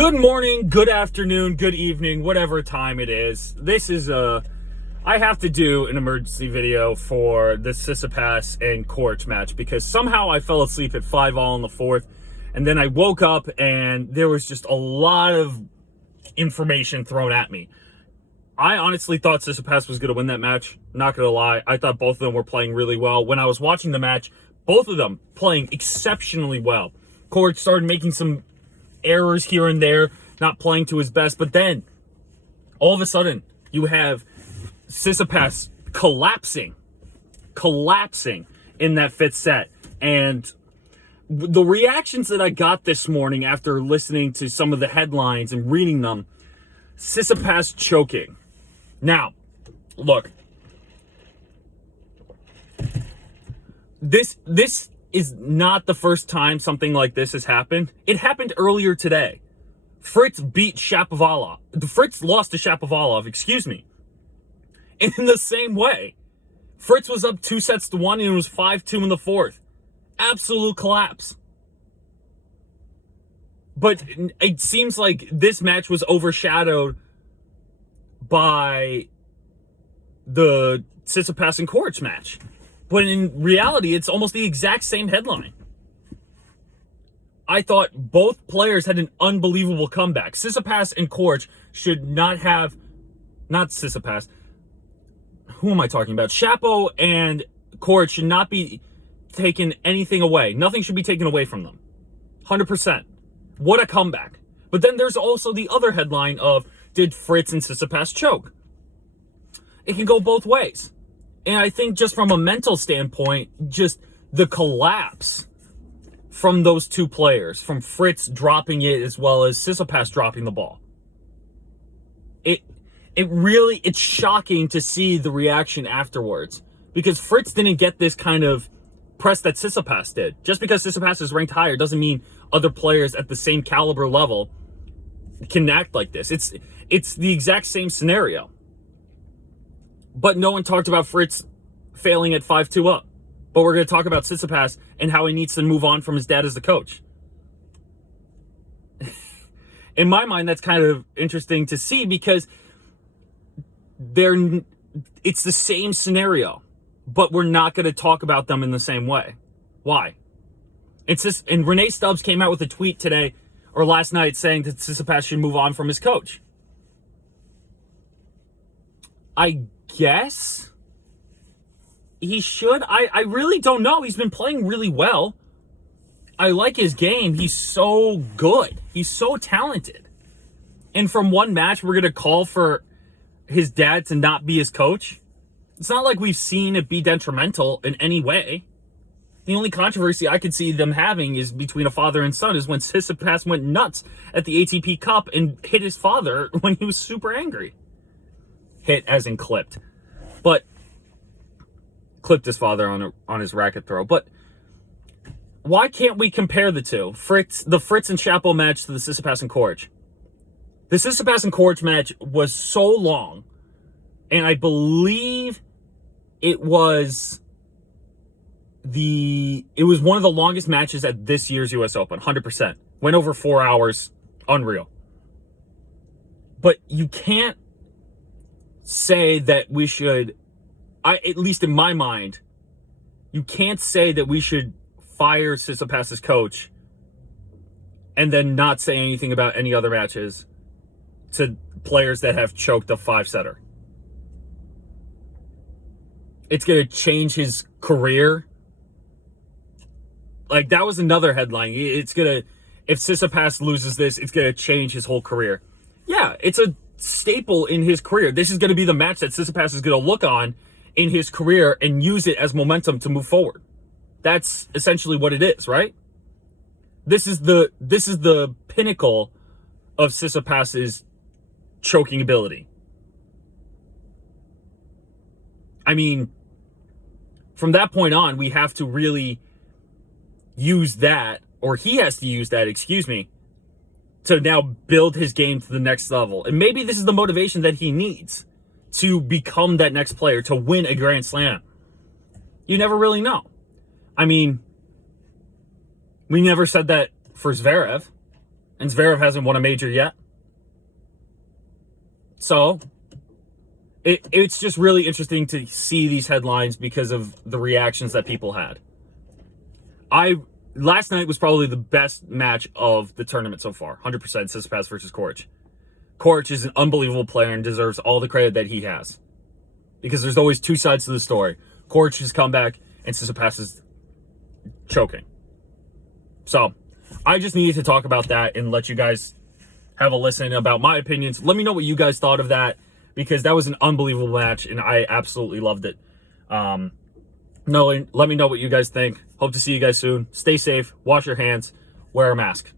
Good morning, good afternoon, good evening, whatever time it is. I have to do an emergency video for the Tsitsipas and Coric match because somehow I fell asleep at 5-all in the fourth, and then I woke up and there was just a lot of information thrown at me. I honestly thought Tsitsipas was going to win that match. Not going to lie. I thought both of them were playing really well. When I was watching the match, both of them playing exceptionally well. Coric started making some errors here and there, not playing to his best, but then all of a sudden you have Tsitsipas collapsing in that fifth set. And the reactions that I got this morning after listening to some of the headlines and reading them, Tsitsipas choking. Now, look, this is not the first time something like this has happened. It happened earlier today. Fritz beat Shapovalov. Fritz lost to Shapovalov, in the same way. Fritz was up 2-1 and it was 5-2 in the fourth. Absolute collapse. But it seems like this match was overshadowed by the Tsitsipas and Coric match. But in reality, it's almost the exact same headline. I thought both players had an unbelievable comeback. Tsitsipas and Coric should not have... Not Tsitsipas. Who am I talking about? Shapo and Coric should not be taken anything away. Nothing should be taken away from them. 100%. What a comeback. But then there's also the other headline of, did Fritz and Tsitsipas choke? It can go both ways. And I think just from a mental standpoint, just the collapse from those two players, from Fritz dropping it as well as Tsitsipas dropping the ball. It's shocking to see the reaction afterwards, because Fritz didn't get this kind of press that Tsitsipas did. Just because Tsitsipas is ranked higher doesn't mean other players at the same caliber level can act like this. It's the exact same scenario. But no one talked about Fritz failing at 5-2 up. But we're going to talk about Tsitsipas and how he needs to move on from his dad as the coach. In my mind, that's kind of interesting to see, because it's the same scenario, but we're not going to talk about them in the same way. Why? And Renee Stubbs came out with a tweet today or last night saying that Tsitsipas should move on from his coach. I guess he should. I really don't know. He's been playing really well. I like his game. He's so good. He's so talented. And from one match, we're going to call for his dad to not be his coach. It's not like we've seen it be detrimental in any way. The only controversy I could see them having is between a father and son is when Tsitsipas went nuts at the ATP Cup and hit his father when he was super angry. Hit as in clipped. But clipped his father on his racket throw. But why can't we compare the two? The Fritz and Shapo match to the Tsitsipas and Coric. The Tsitsipas and Coric match was so long, and I believe it was one of the longest matches at this year's US Open, 100%. Went over 4 hours, unreal. But you can't say that we should, at least in my mind, you can't say that we should fire Tsitsipas' coach and then not say anything about any other matches to players that have choked a 5-setter. It's going to change his career. Like, that was another headline. If Tsitsipas loses this, it's going to change his whole career. Yeah, it's a staple in his career. This is going to be the match that Tsitsipas is going to look on in his career and use it as momentum to move forward. That's essentially what it is, right? This is the pinnacle of Tsitsipas's choking ability. I mean, from that point on, we have to really use that, or he has to use that, to now build his game to the next level. And maybe this is the motivation that he needs to become that next player, to win a Grand Slam. You never really know. I mean, we never said that for Zverev. And Zverev hasn't won a major yet. So it's just really interesting to see these headlines because of the reactions that people had. Last night was probably the best match of the tournament so far. 100% Tsitsipas versus Coric. Coric is an unbelievable player and deserves all the credit that he has. Because there's always two sides to the story. Coric's comeback and Tsitsipas is choking. So, I just needed to talk about that and let you guys have a listen about my opinions. Let me know what you guys thought of that, because that was an unbelievable match and I absolutely loved it. Let me know what you guys think. Hope to see you guys soon. Stay safe, wash your hands, wear a mask.